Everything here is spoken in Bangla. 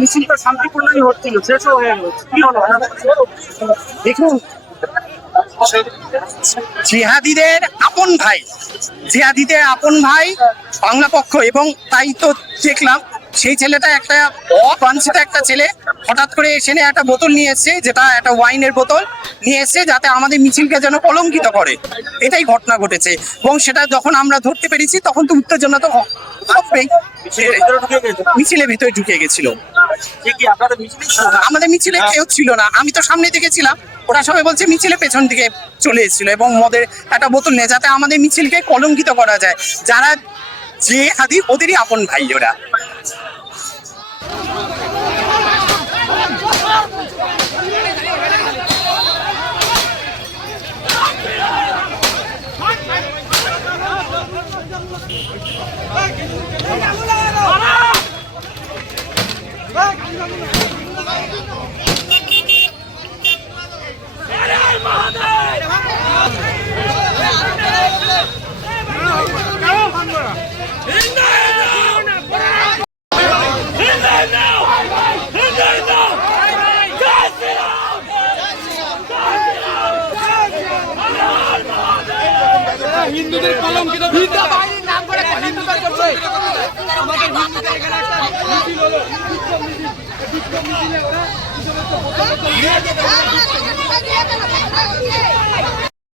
মিছিলটা শান্তিপূর্ণই হচ্ছিল, শেষও হয়ে গেছে, কি হলো? দেখুন, জিহাদিদের আপন ভাই, জিহাদিদের আপন ভাই বাংলা পক্ষ, এবং তাই তো দেখলাম সেই ছেলেটা একটা অবাঞ্ছিত একটা ছেলে হঠাৎ করে এসে একটা বোতল নিয়ে এসছে, যেটা একটা ওয়াইনের বোতল নিয়ে এসছে, যাতে আমাদের মিছিলকে যেন কলঙ্কিত করে। এটাই ঘটনা ঘটেছে, এবং সেটা যখন আমরা ধরতে পেরেছি তখন তো উত্তেজনা তো হবেই। মিছিলের ভিতরে ঢুকে গেছিল। আমাদের মিছিলে কেউ ছিল না, আমি তো সামনে দিকে ছিলাম, ওরা সবাই বলছে মিছিলে পেছন দিকে চলে এসেছিল এবং মদের একটা বোতল নিয়ে, যাতে আমাদের মিছিলকে কলঙ্কিত করা যায়। যারা যে হাদি ওদেরই আপন ভাই ওরা। হিন্দুদের কলঙ্কিত হিন্দু বাহিনীর নাম করে কলঙ্কিত করছে। আমাদের হিন্দুদের এখানে একটা মিছিল হলো, বিক্ষোভ মিছিল একটা